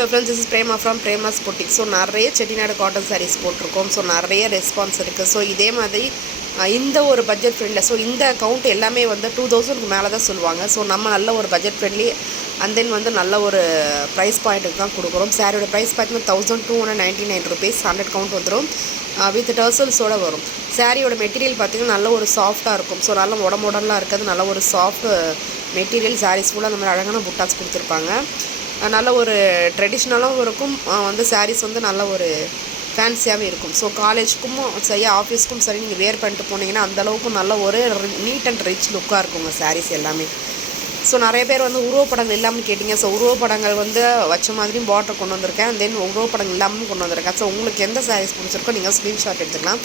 Hello friends, this is Prema from Prema's Boutique. So நிறைய Chettinad cotton sarees போட்டிருக்கோம். So நிறைய response இருக்குது. So இதே மாதிரி இந்த ஒரு பட்ஜெட் ஃப்ரெண்டில் ஸோ இந்த அக்கௌண்ட் எல்லாமே வந்து 2000க்கு மேலே தான் சொல்லுவாங்க. ஸோ நம்ம நல்ல ஒரு பட்ஜெட் ஃப்ரெண்ட்லி அண்ட் தென் வந்து நல்ல ஒரு ப்ரைஸ் பாயிண்ட்டுக்கு தான் கொடுக்குறோம். சாரியோட ப்ரைஸ் பார்த்தீங்கன்னா 1299 rupees 100 கவுண்ட் வந்துடும். வித் டர்சல்ஸோடு வரும். சாரியோட மெட்டீரியல் பார்த்திங்கன்னா நல்ல ஒரு சாஃப்டாக இருக்கும். ஸோ நல்ல உடம்புடலாம் இருக்கிறது நல்ல ஒரு சாஃப்ட் மெட்டீரியல். சாரீஸ் ஃபுல்லாக அந்த மாதிரி அழகான புட்டாஸ் கொடுத்துருப்பாங்க. நல்ல ஒரு ட்ரெடிஷ்னலாகவும் இருக்கும். வந்து சாரீஸ் வந்து நல்ல ஒரு ஃபேன்சியாகவே இருக்கும். ஸோ காலேஜுக்கும் சரி ஆஃபீஸ்க்கும் சரி நீங்கள் வேர் பண்ணிட்டு போனீங்கன்னா அந்தளவுக்கு நல்ல ஒரு நீட் அண்ட் ரிச் லுக்காக இருக்குங்க சாரீஸ் எல்லாமே. ஸோ நிறைய பேர் வந்து உருவப்படங்கள் இல்லாமல் கேட்டிங்க. ஸோ உருவப்படங்கள் வந்து வச்ச மாதிரியும் பார்டர் கொண்டு வந்திருக்கேன். தென் உருவப்படங்கள் இல்லாமல் கொண்டு வந்திருக்கேன். ஸோ உங்களுக்கு எந்த சாரீஸ் பிடிச்சிருக்கோ நீங்கள் ஸ்க்ரீன்ஷாட் எடுத்துக்கலாம்.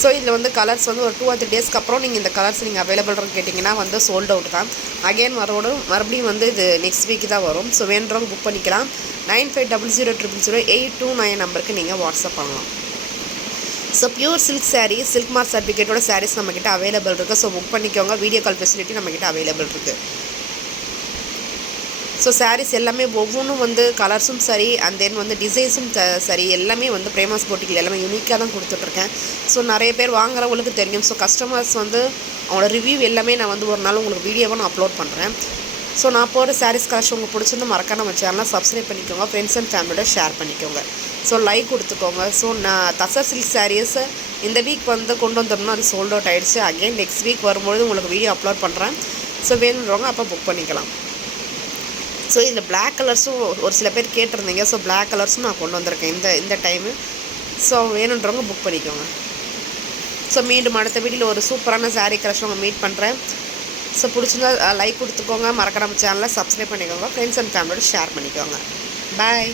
ஸோ இதில் வந்து கலர்ஸ் வந்து ஒரு 2 or 3 டேஸ்க்கு அப்புறம் நீங்கள் இந்த கலர்ஸ் நீங்கள் அவைலபிள்னு கேட்டிங்கன்னா வந்து சோல்ட் அவுட் தான். அகெயின் மறுபடியும் வந்து இது நெக்ஸ்ட் வீக் தான் வரும். ஸோ வேணுறவங்க புக் பண்ணிக்கலாம். 9500000829 நம்பருக்கு நீங்கள் வாட்ஸ்அப் பண்ணலாம். So pure silk sari silk mark சர்டிஃபிகேட்டோட சாரீஸ் நம்மக்கிட்ட அவைலபிள் இருக்குது. ஸோ புக் பண்ணிக்கோங்க. வீடியோ கால் ஃபெசிலிட்டி நம்மக்கிட்ட அவைலபிள் இருக்குது. ஸோ சாரீஸ் எல்லாமே ஒவ்வொன்றும் வந்து கலர்ஸும் சரி அண்ட் தென் வந்து டிசைன்ஸும் சரி எல்லாமே வந்து பிரேமாஸ் போட்டிக்கில் எல்லாமே யூனிக்காக தான் கொடுத்துட்ருக்கேன். ஸோ நிறைய பேர் வாங்குறவங்களுக்கு தெரியும். ஸோ கஸ்டமர்ஸ் வந்து அவங்களோட ரிவ்யூ எல்லாமே நான் வந்து ஒரு நாள் உங்களுக்கு வீடியோவாக நான் அப்லோட் பண்ணுறேன். ஸோ நான் போகிற சாரீஸ் கலெக்ஷன் உங்களுக்கு பிடிச்சிருந்து மறக்காம நம்ம சேனலை சப்ஸ்கிரைப் பண்ணிக்கோங்க. ஃப்ரெண்ட்ஸ் அண்ட் ஃபேமிலியோட ஷேர் பண்ணிக்கோங்க. ஸோ லைக் கொடுத்துக்கோங்க. ஸோ நான் தசர் சில்க் சாரீஸை இந்த வீக் வந்து கொண்டு வந்துடணும். அது சோல்ட் அவுட் ஆகிடுச்சு. அகெயின் நெக்ஸ்ட் வீக் வரும்பொழுது உங்களுக்கு வீடியோ அப்லோட் பண்ணுறேன். ஸோ வேணுன்றவங்க அப்போ புக் பண்ணிக்கலாம். ஸோ இதில் பிளாக் கலர்ஸும் ஒரு சில பேர் கேட்டிருந்தீங்க. ஸோ பிளாக் கலர்ஸும் நான் கொண்டு வந்திருக்கேன் இந்த டைமு. ஸோ வேணுன்றவங்க புக் பண்ணிக்கோங்க. ஸோ மீண்டும் அடுத்த வீடியோவில் ஒரு சூப்பரான சாரீ கலெக்ஷன் உங்கள் மீட் பண்ணுறேன். ஸோ பிடிச்சிருந்தா லைக் கொடுத்துக்கோங்க. மறக்காம சேனலை சப்ஸ்கிரைப் பண்ணிக்கோங்க. ஃப்ரெண்ட்ஸ் அண்ட் ஃபேமிலியோட ஷேர் பண்ணிக்கோங்க. பாய்.